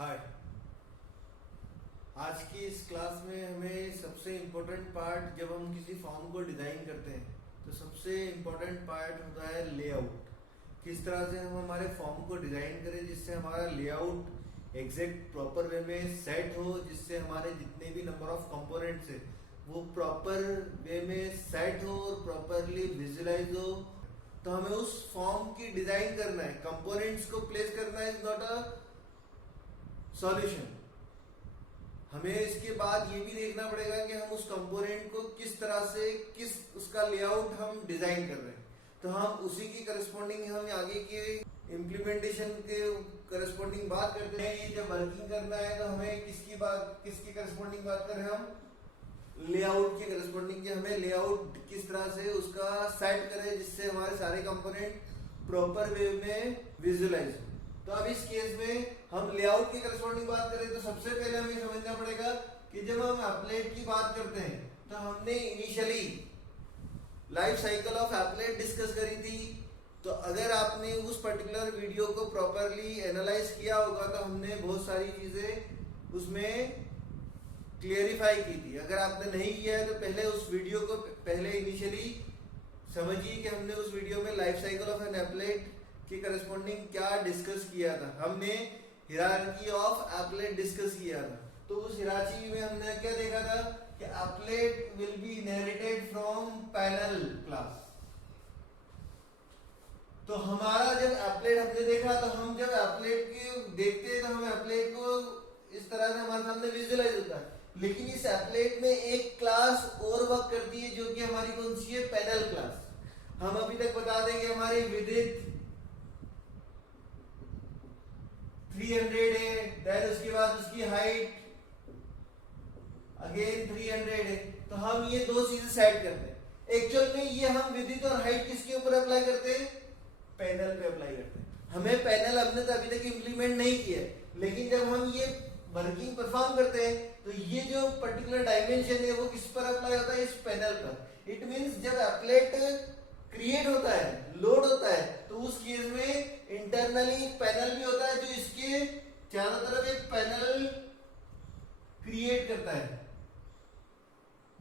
हाय। आज की इस क्लास में हमें सबसे इम्पोर्टेंट पार्ट, जब हम किसी फॉर्म को डिज़ाइन करते हैं तो सबसे इम्पोर्टेंट पार्ट होता है लेआउट। किस तरह से हम हमारे फॉर्म को डिज़ाइन करें जिससे हमारा लेआउट एग्जैक्ट प्रॉपर वे में सेट हो, जिससे हमारे जितने भी नंबर ऑफ कंपोनेंट्स है वो प्रॉपर वे में सेट हो और प्रॉपरली विजुलाइज हो। तो हमें उस फॉर्म की डिज़ाइन करना है, कंपोनेंट्स को प्लेस करना इज नॉट अ सॉल्यूशन। हमें इसके बाद ये भी देखना पड़ेगा कि हम उस कंपोनेंट को किस तरह से, किस उसका लेआउट हम डिजाइन कर रहे हैं। तो हम उसी की करस्पॉन्डिंग हम आगे के इम्प्लीमेंटेशन के करस्पॉन्डिंग बात करते हैं। ये जब वर्किंग करना है तो हमें किसकी करस्पॉन्डिंग बात करें, हम लेआउट के करस्पॉन्डिंग के हमें लेआउट किस तरह से उसका सेट करें जिससे हमारे सारे कंपोनेंट प्रॉपर वे में विजुलाइज हो। तो अब इस केस में हम लेआउट की करस्पॉन्डिंग बात करें तो सबसे पहले हमें समझना पड़ेगा कि जब हम एप्लेट की बात करते हैं तो हमने initially life cycle of applet discuss करी थी। तो अगर आपने उस पर्टिकुलर वीडियो को प्रॉपरली एनालाइज किया होगा तो हमने बहुत सारी चीजें उसमें क्लियरिफाई की थी। अगर आपने नहीं किया है तो पहले उस वीडियो को पहले इनिशियली समझिए कि हमने उस वीडियो में life cycle of an applet के करस्पॉन्डिंग क्या डिस्कस किया था। हमने हिरार्की ऑफ एप्लेट डिस्कस किया था। तो उस हिरार्की में हमने क्या देखा था कि applet will be inherited from panel class. तो हमारा जब एप्लेट हमने देखा तो हम जब एप्लेट के देखते हैं तो हम एप्लेट को इस तरह से हमारे सामने विजुअलाइज होता है। लेकिन इस एप्लेट में एक क्लास और वर्क करती है जो कि हमारी कौन सी है, पैनल क्लास। हम अभी तक बता देंगे हमारी विड्थ 300 है, देन उसके बाद उसकी हाइट अगेन 300 है। तो हम ये दो चीजें सेट करते हैं। एक्चुअल में ये हम विड्थ और हाइट किसके ऊपर अप्लाई करते हैं, पैनल पे अप्लाई करते हैं। हमें पैनल हमने तो अभी तक इंप्लीमेंट नहीं किया है, लेकिन जब हम ये वर्किंग परफॉर्म करते हैं तो ये जो पर्टिकुलर डायमेंशन है वो किस पर अप्लाई होता है, इस पैनल पर। इट मींस जब एप्लेट क्रिएट होता है, लोड होता है, तो उस केस में इंटरनली पैनल भी होता है जो इसके चारों तरफ एक पैनल क्रिएट करता है,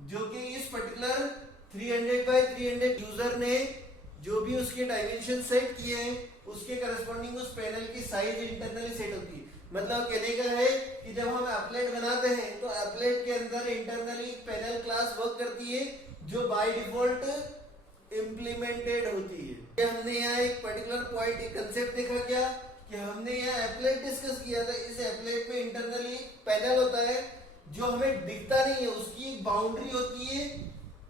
जो कि इस पर्टिकुलर 300 बाय 300 यूजर ने जो भी उसके डायमेंशन सेट किए हैं उसके करस्पॉन्डिंग उस पैनल की साइज इंटरनली सेट होती है। मतलब कहने का है कि जब हम एप्लेट बनाते हैं तो एप्लेट के अंदर इंटरनली पैनल क्लास वर्क करती है जो बाय डिफॉल्ट इंप्लीमेंटेड होती है। हमने यहाँ एक पर्टिकुलर पॉइंट, एक कंसेप्ट देखा क्या कि हमने यहाँ एप्लेट डिस्कस किया था। इस एप्लेट में इंटरनली पैनल होता है जो हमें दिखता नहीं है, उसकी एक बाउंड्री होती है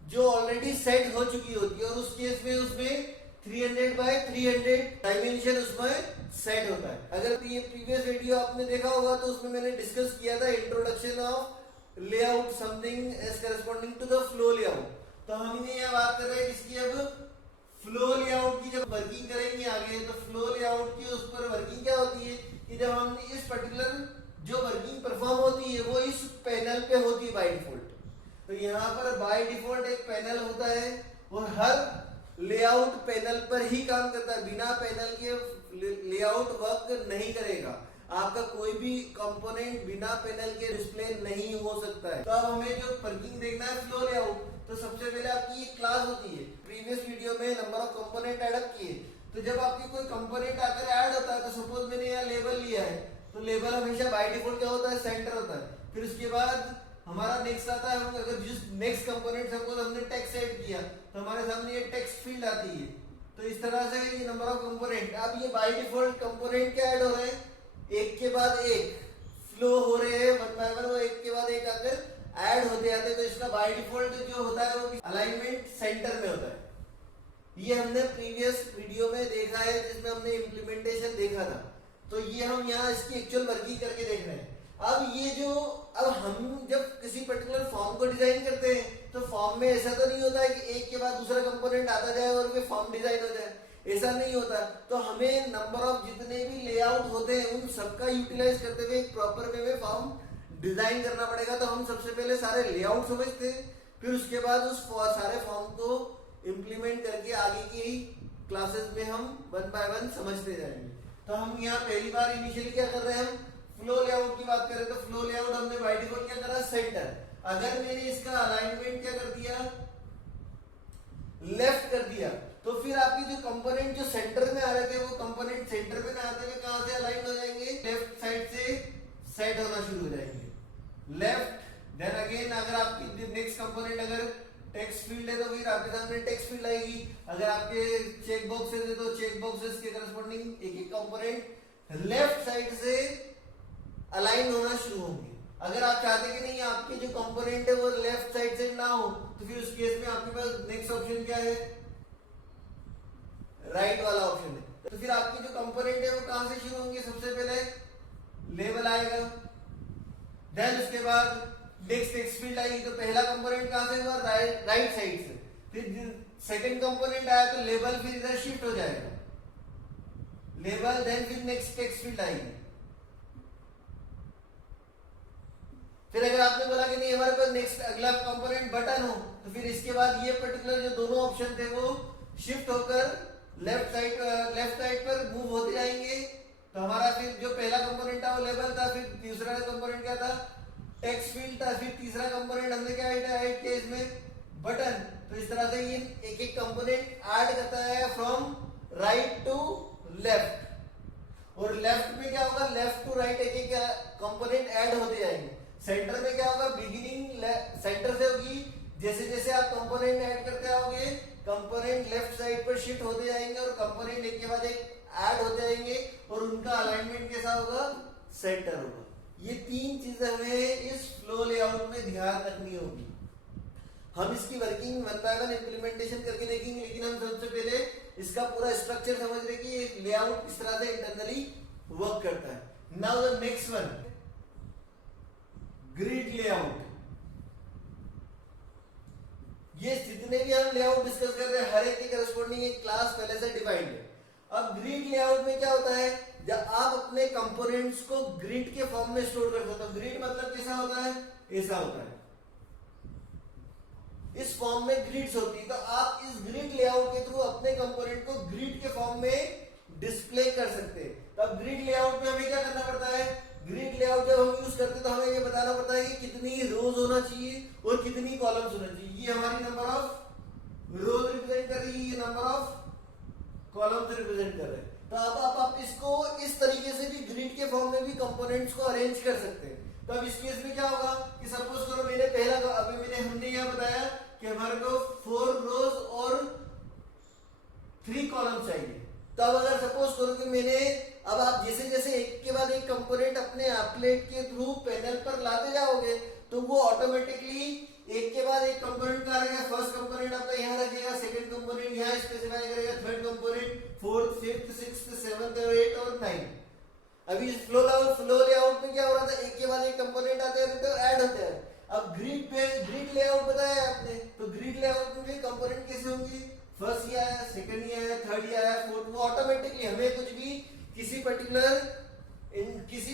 जो ऑलरेडी सेट हो चुकी होती है। और उस केस में उसमें 300 बाय 300 डायमेंशन उसमें सेट होता है। अगर ये प्रीवियस वीडियो आपने देखा होगा तो उसमें मैंने डिस्कस किया था introduction of layout something as corresponding to the flow layout. तो हम यहाँ बात कर रहे हैं इसकी अब फ्लो लेआउट की। जब वर्किंग करेंगे आगे तो फ्लो लेआउट की उस पर वर्किंग क्या होती है कि जब हम इस पर्टिकुलर जो वर्किंग परफॉर्म होती है वो इस पैनल पे होती है बाय डिफॉल्ट। तो यहाँ पर बाय डिफॉल्ट एक पैनल होता है और हर लेआउट पैनल पर ही काम करता है। बिना पैनल के लेआउट वर्क नहीं करेगा। आपका कोई भी कंपोनेंट बिना पैनल के डिस्प्ले नहीं हो सकता है। तो अब हमें जो वर्किंग देखना है फ्लो लेआउट, तो सबसे पहले आपकी एक क्लास होती है। प्रीवियस वीडियो में number of component add up किए। तो जब आपकी कोई कंपोनेंट आकर ऐड होता है तो सपोज मैंने यहाँ लेबल लिया है तो लेबल हमेशा बाय डिफॉल्ट क्या होता है, सेंटर होता है। फिर उसके बाद हमारा नेक्स्ट आता है, अगर जिस नेक्स्ट कंपोनेंट सपोज हमने टेक्स्ट ऐड किया तो हमारे सामने ये टेक्स्ट फील्ड आती है। तो इस तरह से ये नंबर ऑफ कंपोनेंट, अब ये बाय डिफॉल्ट कंपोनेंट क्या ऐड हो रहे हैं, एक के बाद एक फ्लो हो रहे हैं वन बाय वन, वो एक के बाद एक आकर ऐड होते जाते हैं। तो इसका बाय डिफॉल्ट जो होता है वो अलाइनमेंट सेंटर में होता है। ये हमने प्रीवियस वीडियो में देखा है जिसमें हमने इम्प्लीमेंटेशन देखा था। तो ये हम यहाँ इसकी एक्चुअल वर्किंग करके देख रहे हैं। अब हम जब किसी पर्टिकुलर फॉर्म को डिजाइन करते हैं तो फॉर्म में ऐसा तो नहीं होता है कि एक के बाद दूसरा कंपोनेंट आता जाए और वे फॉर्म डिजाइन हो जाए, ऐसा नहीं होता। तो हमें नंबर ऑफ जितने भी लेआउट होते हैं उन सबका यूटिलाइज करते हुए एक प्रॉपर वे में फॉर्म डिजाइन करना पड़ेगा। तो हम सबसे पहले सारे लेआउट समझते हैं, फिर उसके बाद उस सारे फॉर्म को इम्प्लीमेंट करके आगे की क्लासेस में हम वन बाय वन समझते जाएंगे। तो हम यहाँ पहली बार इनिशियली क्या कर रहे हैं, हम फ्लो लेआउट की बात करें तो फ्लो लेआउट हमने बाय डिफॉल्ट क्या करा, सेंटर। अगर मैंने इसका अलाइनमेंट क्या कर दिया, लेफ्ट कर दिया, तो फिर आपके जो कंपोनेंट जो सेंटर में आ रहे थे वो कंपोनेंट सेंटर में ना आते हुए कहां से अलाइन हो जाएंगे, लेफ्ट साइड से सेट होना शुरू हो जाएंगे, लेफ्ट। देन अगेन अगर आपकी नेक्स्ट कंपोनेंट अगर टेक्स्ट फील्ड है तो फिर आपके सामने टेक्स्ट फील्ड आएगी। अगर आपके चेक बॉक्सेस है तो चेक बॉक्सेस के करस्पॉन्डिंग एक एक कंपोनेंट लेफ्ट साइड से अलाइन होना शुरू होंगे। अगर आप चाहते कि नहीं आपके जो कंपोनेंट है वो लेफ्ट साइड से ना हो, तो फिर उस केस में आपके पास नेक्स्ट ऑप्शन क्या है, राइट वाला ऑप्शन है। तो फिर आपके जो कंपोनेंट है वो कहां से शुरू होंगे, सबसे पहले लेवल आएगा, देन उसके बाद नेक्स्ट टेक्स्ट फील्ड आएगी, तो पहला कंपोनेंट कहां से हुआ, राइट साइड से। फिर सेकंड कंपोनेंट आया तो लेवल फिर इधर शिफ्ट हो जाएगा, लेवल, देन फिर नेक्स्ट टेक्स्ट फील्ड आएगी। फिर अगर आपने बोला कि नहीं हमारे पास नेक्स्ट अगला कंपोनेंट बटन हो, तो फिर इसके बाद ये पर्टिकुलर जो दोनों ऑप्शन थे वो शिफ्ट होकर लेफ्ट साइड पर मूव होते जाएंगे। तो हमारा फिर जो पहला कंपोनेंट था वो लेवल था, फिर दूसरा कंपोनेंट क्या था, टेक्स्ट फील्ड था, फिर तीसरा कंपोनेंट हमने क्या ऐड किया इसमें, बटन। तो इस तरह से ये एक एक कंपोनेंट ऐड करता है फ्रॉम राइट टू लेफ्ट, और लेफ्ट में क्या होगा, लेफ्ट टू राइट एक एक कंपोनेंट ऐड होते जाएंगे। सेंटर में क्या होगा, बिगिनिंग सेंटर से होगी, जैसे जैसे आप कंपोनेंट ऐड करते आओगे कंपोनेंट लेफ्ट साइड पर शिफ्ट होते जाएंगे और कंपोनेंट एक के बाद एक ऐड होते जाएंगे, और उनका अलाइनमेंट कैसा होगा, सेंटर होगा। ये तीन चीजें हमें इस फ्लो लेआउट में ध्यान रखनी होगी। हम इसकी working one by one implementation करके देखेंगे, लेकिन हम सबसे पहले इसका पूरा स्ट्रक्चर समझ रहे कि ये लेआउट किस तरह से इंटरनली वर्क करता है। Now the next one, grid layout. ये जितने भी हम लेआउट डिस्कस कर रहे हैं हर एक के करस्पॉन्डिंग एक क्लास पहले से डिफाइंड है। अब ग्रिड लेआउट में क्या होता है, जब आप अपने कंपोनेंट्स को ग्रिड के फॉर्म में स्टोर करते हो, तो ग्रिड मतलब कैसा होता है, ऐसा होता है, इस फॉर्म में ग्रिड्स होती है। तो आप इस ग्रिड लेआउट के थ्रू अपने कंपोनेंट को ग्रिड के फॉर्म में डिस्प्ले कर सकते हैं। तो अब ग्रिड लेआउट में हमें क्या करना पड़ता है, ग्रिड लेआउट जब हम यूज करते हैं तो हमें ये बताना पड़ता है कि कितनी रोज होना चाहिए और कितनी कॉलम्स होना चाहिए। ये हमारी नंबर ऑफ रोज रिप्रेजेंट कर रही है, ये नंबर ऑफ कॉलम्स रिप्रेजेंट कर रहे हैं। तो अब आप इसको इस तरीके से भी ग्रिड के फॉर्म में भी कंपोनेंट्स को अरेंज कर सकते हैं। तो अब इस केस में क्या होगा कि सपोज करो मैंने पहला हमने यह बताया कि हमारे को 4 रोज और 3 कॉलम चाहिए। तो अब अगर सपोज करो कि मैंने, अब आप जैसे जैसे एक के बाद एक कंपोनेंट अपने एप्लेट के थ्रू पैनल पर लाते जाओगे तो वो ऑटोमेटिकली एक के बाद एक कंपोनेंट का रहेगा। फर्स्ट कंपोनेंट आपका यहाँ रखेगा, सेकंड कंपोनेंट यहाँ स्पेसिफाई करेगा, third component, fourth, fifth, sixth, seventh, eight और 9। अभी फ्लो लेआउट में क्या हो रहा था, एक के बाद एक कंपोनेंट आते रहते हैं, ऐड होते हैं। अब ग्रिड लेआउट बताया आपने, तो ग्रिड लेआउट में भी कंपोनेंट कैसे होंगे, फर्स्ट ही आया, सेकंड ही आया, थर्ड ही आया, फोर्थ, वो ऑटोमेटिकली हमें कुछ भी किसी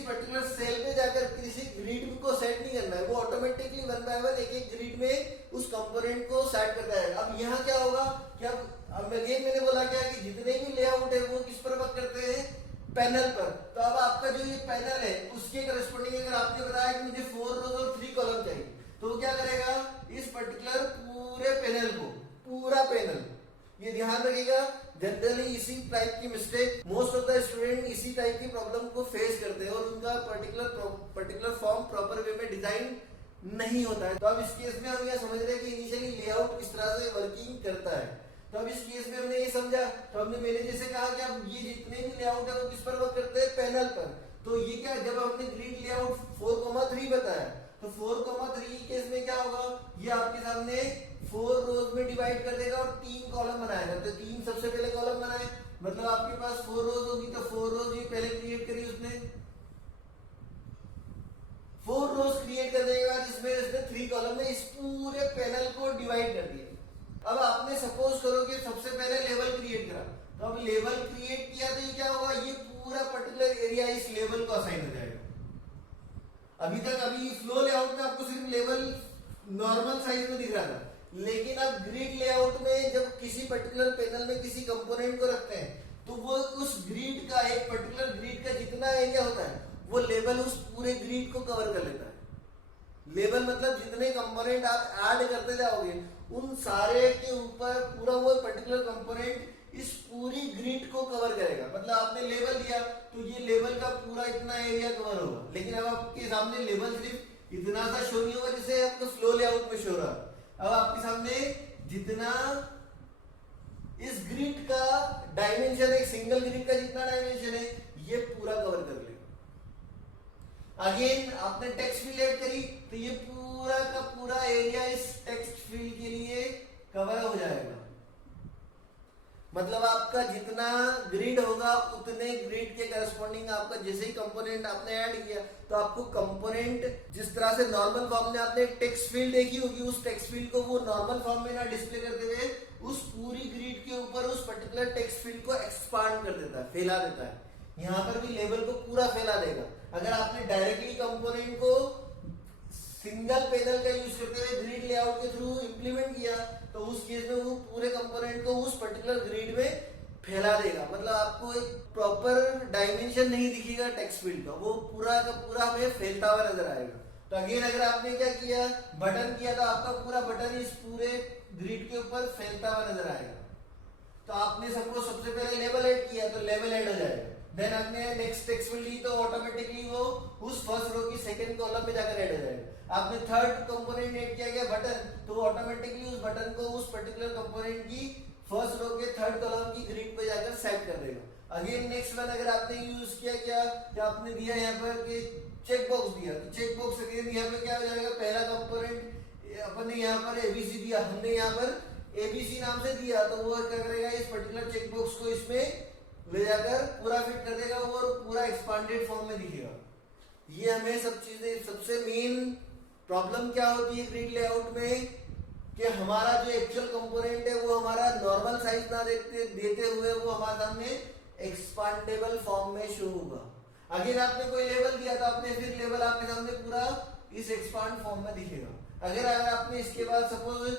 पर्टिकुलर सेल पे जाकर किसी ग्रिड को सेट नहीं करना है, वो ऑटोमेटिकली वन बाय वन एक एक ग्रिड में उस कंपोनेंट को सेट करता है। अब यहाँ क्या होगा कि अब अगेन मैंने बोला क्या कि जितने भी लेआउट है वो किस पर वर्क करते हैं, पैनल पर। तो अब आपका जो ये पैनल है उसके करस्पॉन्डिंग अगर आपने बताया कि मुझे 4 रोज और 3 कॉलम चाहिए, तो वो क्या करेगा, इस पर्टिकुलर पूरे पैनल को, पूरा पैनल, ये ध्यान रखिएगा जनरली इसी टाइप की mistake most of the student इसी टाइप की प्रॉब्लम को फेस करते हैं और उनका पर्टिकुलर फॉर्म प्रॉपर वे में डिजाइन नहीं होता है। तो अब इस केस में हम यह समझ रहे हैं कि इनिशियली लेआउट किस तरह से वर्किंग करता है। तो अब इस केस में हमने ये समझा, तो हमने मैंने जैसे कहा कि अब ये जितने भी लेआउट है वो किस पर वर्क करते हैं, पैनल पर। तो ये क्या, जब हमने ग्रिड लेआउट 4,3 बताया, तो 4,3 केस में क्या होगा, ये आपके सामने 4 रोज में डिवाइड कर देगा और 3 कॉलम बनाएगा। तो 3 सबसे पहले कॉलम बनाए, मतलब आपके पास 4 रोज होगी, तो 4 रोज ये पहले क्रिएट करी उसने, 4 रोज क्रिएट करने के बाद इसमें इसने 3 कॉलम में इस पूरे पैनल को डिवाइड कर दिया। अब आपने सपोज करो कि सबसे पहले लेवल क्रिएट करा, तो अब लेवल क्रिएट किया तो ये क्या होगा, ये पूरा पर्टिकुलर एरिया इस लेवल को असाइन हो जाएगा। अभी फ्लो लेआउट में आपको सिर्फ लेवल नॉर्मल साइज में दिख रहा था, लेकिन अब ग्रिड लेआउट में जब किसी पर्टिकुलर पैनल में किसी कंपोनेंट को रखते हैं तो वो उस ग्रिड का, एक पर्टिकुलर ग्रिड का जितना एरिया होता है वो लेबल उस पूरे ग्रिड को कवर कर लेता है। लेबल मतलब जितने कंपोनेंट आप ऐड करते जाओगे उन सारे के ऊपर पूरा वो पर्टिकुलर कंपोनेंट इस पूरी ग्रिड को कवर करेगा। मतलब आपने लेबल दिया तो ये लेबल का पूरा इतना एरिया कवर होगा, लेकिन अब आपके सामने लेबल सिर्फ इतना सा शो नहीं होगा जैसे आपको फ्लो लेआउट में शो रहा। अब आपके सामने जितना इस ग्रिड का डायमेंशन, एक सिंगल ग्रिड का जितना डायमेंशन है ये पूरा कवर कर लेगा। अगेन आपने टेक्स्ट फील्ड ऐड करी तो ये पूरा का पूरा एरिया इस टेक्स्ट फील्ड के लिए कवर हो जाएगा। मतलब आपका जितना ग्रिड होगा उतने ग्रिड के करस्पॉन्डिंग आपका जैसे ही कंपोनेंट आपने ऐड किया तो आपको कंपोनेंट जिस तरह से नॉर्मल फॉर्म में आपने टेक्स्ट फील्ड देखी होगी उस टेक्स्ट फील्ड को वो नॉर्मल फॉर्म में ना डिस्प्ले करते हुए उस पूरी ग्रिड के ऊपर उस पर्टिकुलर टेक्स्ट फील्ड को एक्सपांड कर देता है, फैला देता है। यहां पर भी लेबल को पूरा फैला देगा। अगर आपने डायरेक्टली कंपोनेंट को सिंगल पैनल का यूज करते हुए ग्रिड लेआउट के थ्रू इंप्लीमेंट किया तो उस केस में वो पूरे कंपोनेंट को उस पर्टिकुलर ग्रिड में फैला देगा। मतलब आपको एक प्रॉपर डायमेंशन नहीं दिखेगा टेक्स्ट फील्ड का, वो पूरा का पूरा हमें फैलता हुआ नजर आएगा। तो अगेन अगर आपने क्या किया, बटन किया, तो आपका पूरा बटन इस पूरे ग्रिड के ऊपर फैलता हुआ नजर आएगा। तो आपने सपोज सबसे पहले लेबल ऐड किया तो लेबल ऐड हो जाएगा। देन आपने नेक्स्ट टेक्स्ट फील्ड ली तो ऑटोमेटिकली वो उस फर्स्ट रो की सेकंड कॉलम में जाकर ऐड हो जाएगा। आपने थर्ड कंपोनेंट ऐड किया गया बटन, तो ऑटोमेटिकली उस बटन को उस पर्टिकुलर कंपोनेंट की फर्स्ट रो के थर्ड कॉलम की ग्रिड पे जाकर सेट कर देगा। अगेन नेक्स्ट वन अगर आपने यूज किया क्या, आपने दिया यहाँ पर कि चेक बॉक्स दिया, तो चेक बॉक्स अगेन यहाँ पे क्या हो जाएगा, पहला कंपोनेंट अपन ने यहाँ पर एबीसी दिया, हमने यहाँ पर एबीसी नाम से दिया, तो वो क्या करेगा इस पर्टिकुलर चेक बॉक्स को इसमें ले जाकर पूरा फिट कर देगा और पूरा एक्सपांडेड फॉर्म में दिखेगा। ये हमें सब चीजें, सबसे मेन प्रॉब्लम क्या होती है ग्रिड लेआउट में कि हमारा जो एक्चुअल कंपोनेंट है वो हमारा नॉर्मल साइज ना देते हुए वो हमारे सामने एक्सपांडेबल फॉर्म में शो होगा। अगर आपने कोई लेवल दिया तो आपने फिर लेवल आपके सामने पूरा इस एक्सपांड फॉर्म में दिखेगा। अगर आपने इसके बाद सपोज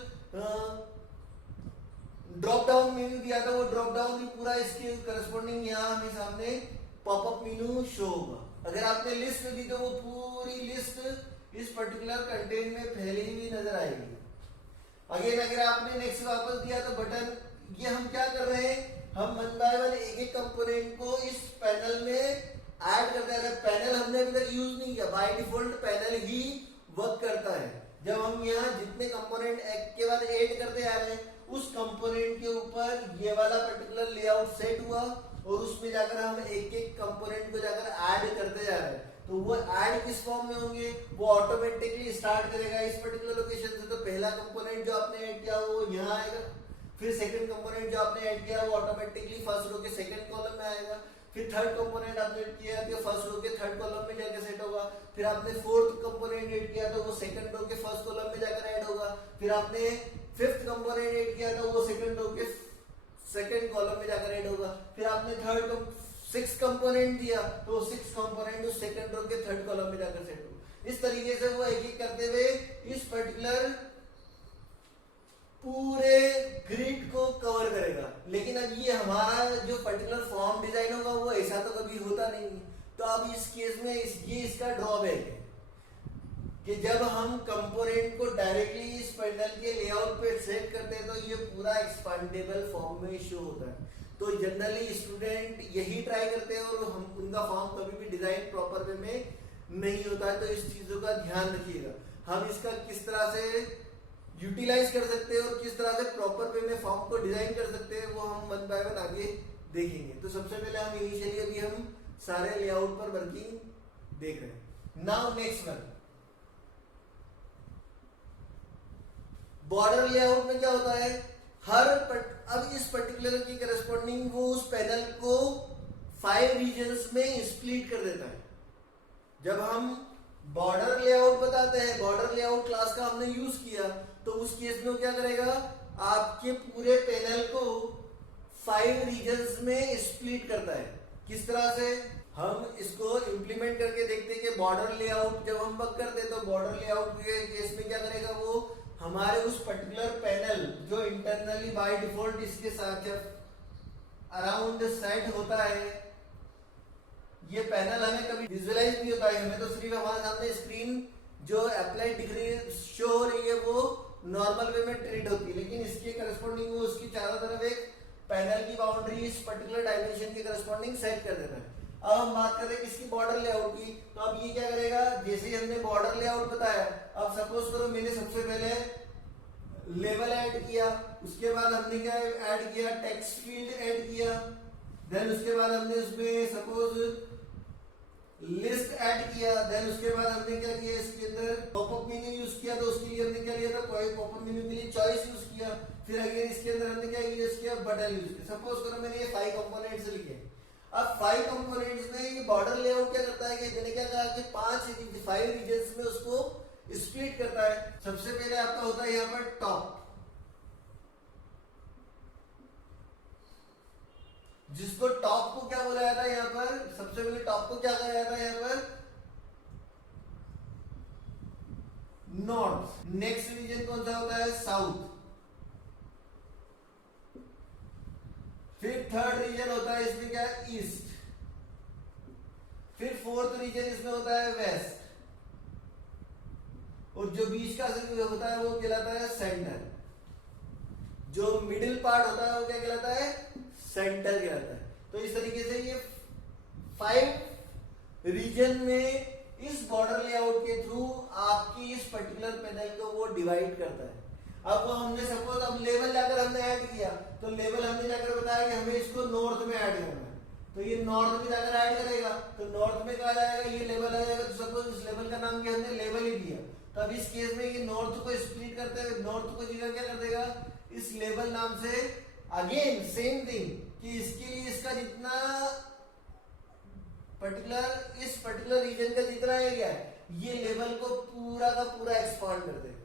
ड्रॉप डाउन मेन्यू दिया था, वो ड्रॉप डाउन भी पूरा इसके करस्पॉन्डिंग यहाँ हमें सामने पॉपअप मेन्यू शो होगा। अगर आपने लिस्ट दी तो वो पूरी लिस्ट इस पर्टिकुलर कंटेंट में फैली हुई नजर आएगी। अगेन अगर आपने नेक्स्ट वापस दिया तो बटन, ये हम क्या कर रहे हैं, हम वन बाय वन एक एक कंपोनेंट को इस पैनल में ऐड करते हैं। पैनल हमने अभी तक यूज नहीं किया, by default panel he work करता है। जब हम यहाँ जितने कंपोनेंट एक के बाद ऐड करते आ रहे हैं उस कंपोनेंट के ऊपर ये वाला पर्टिकुलर लेआउट सेट हुआ और उसमें जाकर हम एक एक कंपोनेंट को जाकर ऐड करते जा रहे हैं। तो वो ऐड किस फॉर्म में होंगे, वो ऑटोमेटिकली स्टार्ट करेगा इस पर्टिकुलर लोकेशन से। तो पहला कंपोनेंट जो आपने ऐड किया वो यहाँ आएगा, फिर सेकंड कंपोनेंट जो आपने ऐड किया वो ऑटोमेटिकली फर्स्ट रो के सेकंड कॉलम में आएगा, फिर थर्ड कंपोनेंट आपने ऐड किया तो फर्स्ट रो के थर्ड कॉलम में जाकर सेट होगा, फिर आपने फोर्थ कंपोनेंट ऐड किया तो वो सेकंड रो के फर्स्ट कॉलम में जाकर ऐड होगा, फिर आपने फिफ्थ कंपोनेंट ऐड किया तो वो सेकंड रो के सेकंड कॉलम में जाकर ऐड होगा, फिर आपने थर्ड सिक्स कंपोनेंट दिया तो सिक्स कंपोनेंट उस सेकंड रो के थर्ड कॉलम में जाकर सेट होगा। इस तरीके से वो एक एक करते हुए इस पर्टिकुलर पूरे ग्रिड को कवर करेगा। लेकिन अब ये हमारा जो पर्टिकुलर फॉर्म डिजाइन होगा वो ऐसा तो कभी होता नहीं है। तो अब इस केस में ये इसका ड्रॉबैक है कि जब हम कंपोनेंट को डायरेक्टली इस पैनल के लेआउट पे सेट करते हैं तो ये पूरा एक्सपांडेबल फॉर्म में शो होता है। तो जनरली स्टूडेंट यही ट्राई करते हैं और हम उनका फॉर्म कभी भी डिजाइन प्रॉपर वे में नहीं होता है। तो इस चीजों का ध्यान रखिएगा। हम इसका किस तरह से यूटिलाइज कर सकते हैं और किस तरह से प्रॉपर वे में फॉर्म को डिजाइन कर सकते हैं वो हम वन बाय वन आगे देखेंगे। तो सबसे पहले हम इनिशियली अभी हम सारे लेआउट पर वर्किंग देख रहे हैं। Now next one, border layout में क्या होता है, अब इस पर्टिकुलर की करस्पॉन्डिंग वो उस पैनल को 5 रीजन्स में स्प्लिट कर देता है। जब हम बॉर्डर लेआउट बताते हैं, बॉर्डर लेआउट क्लास का हमने यूज किया तो उस केस में वो क्या करेगा, आपके पूरे पैनल को 5 रीजन्स में स्प्लिट करता है। किस तरह से हम इसको इंप्लीमेंट करके देखते हैं कि बॉर्डर लेआउट जब हम वर्क करते हैं तो बॉर्डर लेआउट के केस में क्या करेगा, वो हमारे उस पर्टिकुलर पैनल जो इंटरनली बाय डिफॉल्ट इसके साथ अराउंड सेट होता है, ये पैनल हमें कभी विजुअलाइज नहीं होता है, हमें तो सिर्फ हमारे सामने स्क्रीन जो अप्लाई दिख रही है, शो हो रही है, वो नॉर्मल वे में ट्रीट होती है, लेकिन इसके करस्पॉन्डिंग वो उसकी चारों तरफ एक पैनल की बाउंड्री इस पर्टिकुलर डायमेंशन के करस्पॉन्डिंग सेट कर देता है। अब हम बात करें किसकी, बॉर्डर लेआउट की। तो अब ये क्या करेगा, जैसे ही हमने बॉर्डर लेआउट बताया, अब सपोज करो मैंने सबसे पहले लेवल ऐड किया, उसके बाद हमने क्या ऐड किया, टेक्स्ट फील्ड ऐड किया, देन उसके बाद हमने उसमें सपोज लिस्ट ऐड किया, देन उसके बाद हमने क्या किया, इसके अंदर पॉपअप मेन्यू यूज किया, तो उसके लिए हमने क्या लिया था, कोई पॉपअप मेन्यू के लिए चॉइस यूज किया, फिर अगेन इसके अंदर हमने क्या यूज किया, बटन यूज किया। सपोज करो मैंने ये 5 कंपोनेंट्स लिखे। अब 5 कंपोनेंट्स में ये बॉर्डर लेआउट क्या करता है कि मैंने क्या कहा कि 5 रीजन्स में उसको स्प्लिट करता है। सबसे पहले आपका होता है यहाँ पर टॉप, जिसको टॉप को क्या बोला जाता है यहाँ पर, सबसे पहले टॉप को क्या कहा जाता है यहाँ पर, नॉर्थ। नेक्स्ट रीजन कौन सा होता है, साउथ। फिर थर्ड रीजन होता है इसमें क्या, ईस्ट। फिर फोर्थ रीजन इसमें होता है वेस्ट, और जो बीच का होता है वो कहलाता है सेंटर। जो मिडिल पार्ट होता है वो क्या कहलाता है, सेंटर कहलाता है। तो इस तरीके से ये 5 रीजन में इस बॉर्डर लेआउट के थ्रू आपकी इस पर्टिकुलर पैनल को वो डिवाइड करता है। अब वो हमने सपोज अब लेवल जाकर हमने ऐड किया, तो लेवल हमने जाकर बताया कि हमें इसको नॉर्थ में ऐड करना है, तो ये नॉर्थ में जाकर ऐड करेगा, तो नॉर्थ में कहा जाएगा, ये लेवल आ जाएगा। तो सपोज इस लेवल का नाम क्या हमने लेवल ही दिया, तो अब इस केस में ये नॉर्थ को स्प्लिट करते हुए नॉर्थ को जगह क्या कर देगा, इस लेवल नाम से अगेन सेम थिंग कि इसके लिए इसका जितना पर्टिकुलर इस पर्टिकुलर रीजन का जितना एरिया है, ये लेवल को पूरा का पूरा एक्सपांड कर देगा,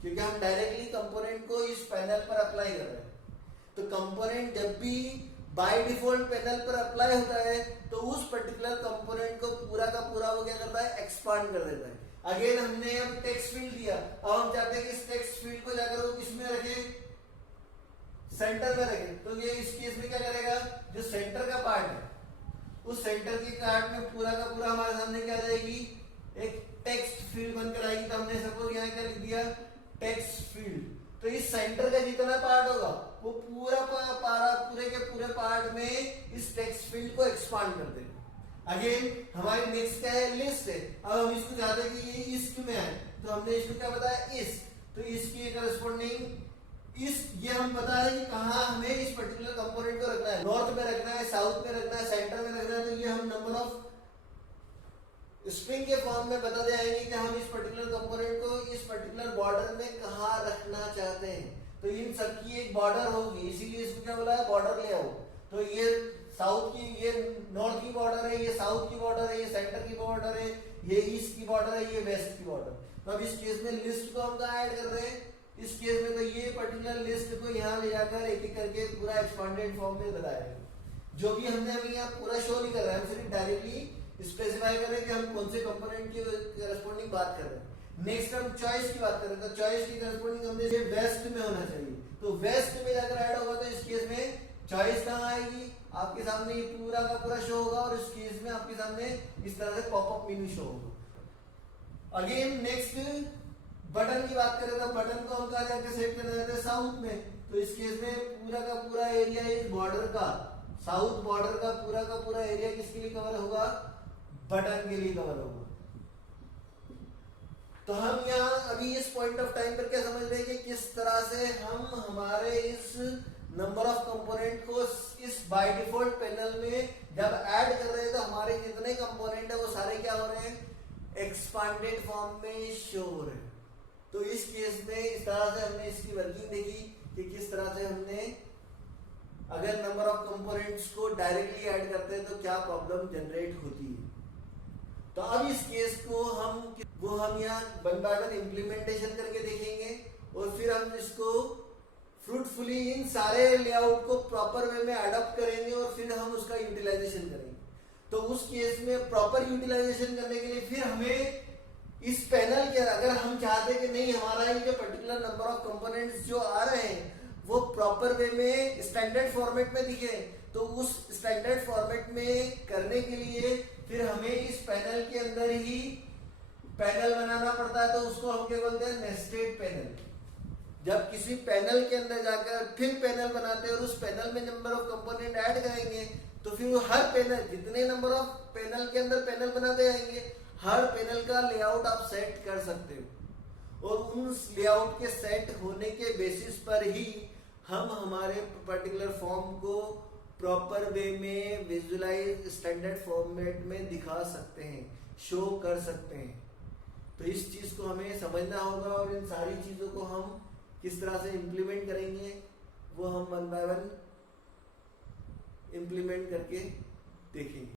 क्योंकि हम डायरेक्टली कंपोनेंट को इस पैनल पर अप्लाई कर रहे हैं। तो कंपोनेंट जब भी बाय डिफॉल्ट पैनल पर अप्लाई होता है, तो उस पर्टिकुलर कंपोनेंट को पूरा का पूरा वो क्या करता है, एक्सपांड कर देता है। अगेन हमने अब टेक्स्ट फील्ड दिया, अब हम चाहते हैं कि इस टेक्स्ट फील्ड को जाकर वो किसमें रखे, सेंटर में रखे। तो ये इस केस में क्या करेगा, जो सेंटर का पार्ट है, उस सेंटर के पार्ट में पूरा का पूरा हमारे सामने क्या आ जाएगी, एक टेक्स्ट फील्ड बनकर आएगी। तो हमने सपोज यहाँ क्या लिख दिया, टेक्स्ट फील्ड। तो इस सेंटर का जितना पार्ट होगा वो पूरे के पूरे पार्ट में इस टेक्स्ट फील्ड को एक्सपांड कर देगा। अगेन हमारी नेक्स्ट क्या है, लिस्ट है। अब हम इसको चाहते हैं कि ये ईस्ट में आए, तो हमने इसको क्या बताया, ईस्ट। तो इसके करस्पॉन्डिंग ये हम बता रहे हैं कि कहाँ हमें इस पर्टिकुलर कंपोनेंट को रखना है, नॉर्थ में रखना है, साउथ में रखना है, सेंटर में रखना है। तो ये हम नंबर ऑफ स्ट्रिंग के फॉर्म में बता देंगे कि हम इस पर्टिकुलर कंपोनेंट को इस पर्टिकुलर बॉर्डर में कहाँ रखना चाहते हैं। तो इन सबकी एक बॉर्डर होगी, इसीलिए इसको क्या बोला है, बॉर्डर लेआउट। तो ये साउथ की, ये नॉर्थ की बॉर्डर है, ये साउथ की बॉर्डर है, ये सेंटर की बॉर्डर है, ये ईस्ट की बॉर्डर है, ये वेस्ट की बॉर्डर। तो अब इस केस में लिस्ट को हम कहाँ ऐड कर रहे हैं, इस केस में तो ये पर्टिकुलर लिस्ट को यहाँ ले जाकर एक एक करके पूरा एक्सपांडेड फॉर्म में बताया, जो भी हमने अभी यहाँ पूरा शो नहीं कर रहा है, हम सिर्फ डायरेक्टली स्पेसिफाई कर रहे हैं कि हम कौन से कंपोनेंट की करस्पॉन्डिंग बात कर रहे हैं। नेक्स्ट हम चॉइस की बात कर रहे हैं, तो चॉइस की करस्पॉन्डिंग हमने ये वेस्ट में होना चाहिए, तो वेस्ट में जाकर ऐड होगा। तो इस केस में चॉइस कहाँ आएगी, आपके सामने ये पूरा का पूरा शो होगा, और इस केस में आपके सामने इस तरह से पॉपअप मेन्यू शो होगा। अगेन नेक्स्ट बटन की बात करें, तो बटन को हम कहा जाकर सेट करना चाहते हैं साउथ में। तो इस केस में पूरा का पूरा एरिया इस बॉर्डर का, साउथ बॉर्डर का पूरा एरिया किसके लिए कवर होगा, बटन के लिए कवर होगा। तो हम यहाँ अभी इस पॉइंट ऑफ टाइम पर क्या समझ रहे हैं कि किस तरह से हम हमारे इस नंबर ऑफ कंपोनेंट को इस बाय डिफॉल्ट पैनल में जब ऐड कर रहे हैं, तो हमारे जितने कंपोनेंट है वो सारे क्या हो रहे हैं, एक्सपांडेड फॉर्म में शो हो रहे हैं। तो इस केस में इस तरह से हमने इसकी वर्किंग देखी कि किस तरह से हमने अगर नंबर ऑफ कंपोनेंट्स को डायरेक्टली ऐड करते हैं तो क्या प्रॉब्लम जनरेट होती है। तो अब इस केस को हम यहाँ वन बाय वन इम्प्लीमेंटेशन करके देखेंगे, और फिर हम इसको फ्रूटफुली इन सारे लेआउट को प्रॉपर वे में अडॉप्ट करेंगे, और फिर हम उसका यूटिलाइजेशन करेंगे। तो उस केस में प्रॉपर यूटिलाइजेशन करने के लिए फिर हमें इस पैनल के, अगर हम चाहते कि नहीं हमारा ये जो पर्टिकुलर नंबर ऑफ कंपोनेंट्स जो आ रहे हैं वो प्रॉपर वे में स्टैंडर्ड फॉर्मेट में दिखे, तो उस स्टैंडर्ड फॉर्मेट में करने के लिए फिर हमें इस पैनल के अंदर ही पैनल बनाना पड़ता है, तो उसको हम क्या बोलते हैं, नेस्टेड पैनल। जब किसी पैनल के अंदर जाकर फिर पैनल बनाते हैं और उस पैनल में नंबर ऑफ कंपोनेंट ऐड करेंगे, तो फिर वो हर पैनल, जितने नंबर ऑफ पैनल के अंदर पैनल बनाते जाएंगे, हर पैनल का लेआउट आप सेट कर सकते हो, और उन लेआउट के सेट होने के बेसिस पर ही हम हमारे पर्टिकुलर फॉर्म को प्रॉपर वे में विजुअलाइज स्टैंडर्ड फॉर्मेट में दिखा सकते हैं, शो कर सकते हैं। तो इस चीज को हमें समझना होगा, और इन सारी चीजों को हम किस तरह से इम्प्लीमेंट करेंगे वो हम 1 बाय 1 इम्प्लीमेंट करके देखेंगे।